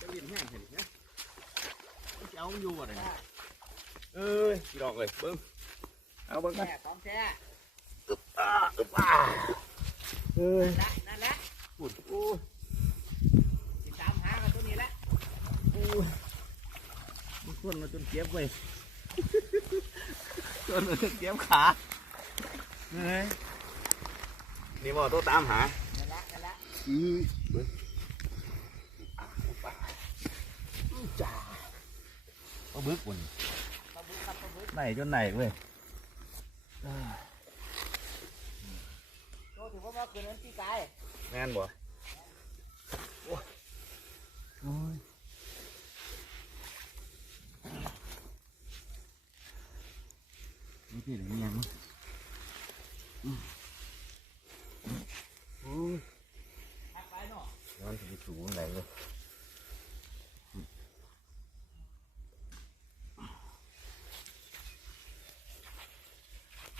จะเรียนแห้งเห็นนะจะาอยู่อะไรเอ้ยพี่ดอกเลยเบิ้มเอาเบิ้งกันของแท้อึบอ่าอึบอ่าเอ้ยนั่นแหละปุ่นโอ้ตามหากันตัวนี้แหละโอ้ยมันคนมาจนเจ็บเลยจนมาจนเจ็บขาเฮ้ยนี่บอกตัวตามหานั่นและนั่นและอือ เอาบึกปุ่นปลาบึกครับปลาบึกไหนจ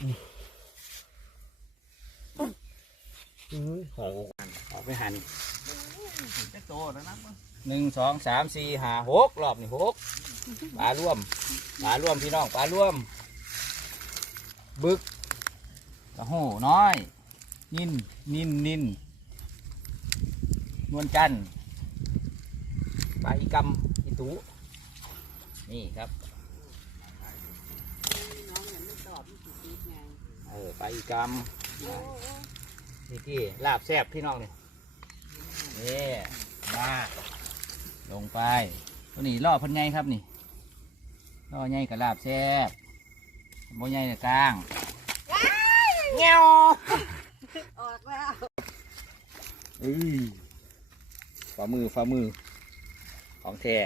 หนเว้ยโตถือว่ามาคืนนั้นปีกายแม่นบ่โอ้ยโอ้ยนี่พี่หรือยังอืมโอ้ยหักไปเนออกไปหันจะโตแล้วนะหนึ่งสองสามสี่ห้าหกรอบนี่หกปลาร่วมปลาร่วมพี่น้องปลาร่วม บึกกระโหน้อย นินนินนินนวลจันทร์ปลาอีกำอีตูนี่ครับ น้องยังไม่ตอบที่ติดไง เออป ลาอีกำนี่ที่ลาบแซบพี่น้องนี่นี่มาลงไปตัวนี้ล่อเพันไงครับนี่ล่อไงกับลาบแซบโมไงเนี่ยกลางเงี้ยวออกแล้วอือฝ่ามือฝ่ามือ ของแท้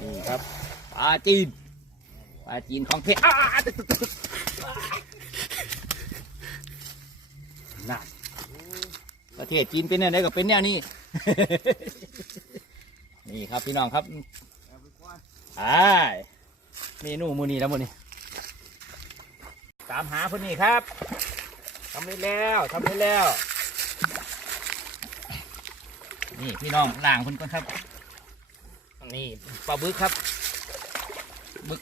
นี่ครับปลาจีนปลาจีนของแท้ อ้าตึ๊ดตึ๊ดตึ๊ดน่ะประเทศจีนเป็นแนวไหนก็เป็นแนวนี้ นี่ครับพี่น้องครับไอ่าเมนูมือนี้แล้วมือนี้ตามหาคนนี้ครับทำเร็จแล้วทำเร็จแล้ว นี่พี่น้องล่างคนก่อนครับ นี่ปลาบึกครับ บึก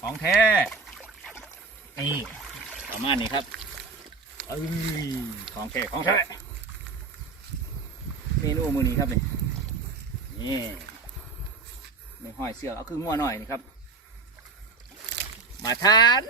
ของแท้ นี่ประมาณนี้ครับอของแท้ของแท้เมนูมือนี้ครับนี่นี่ไม่ห้อยเสือกเอาคืองัวหน่อยนี่ครับ มาทาน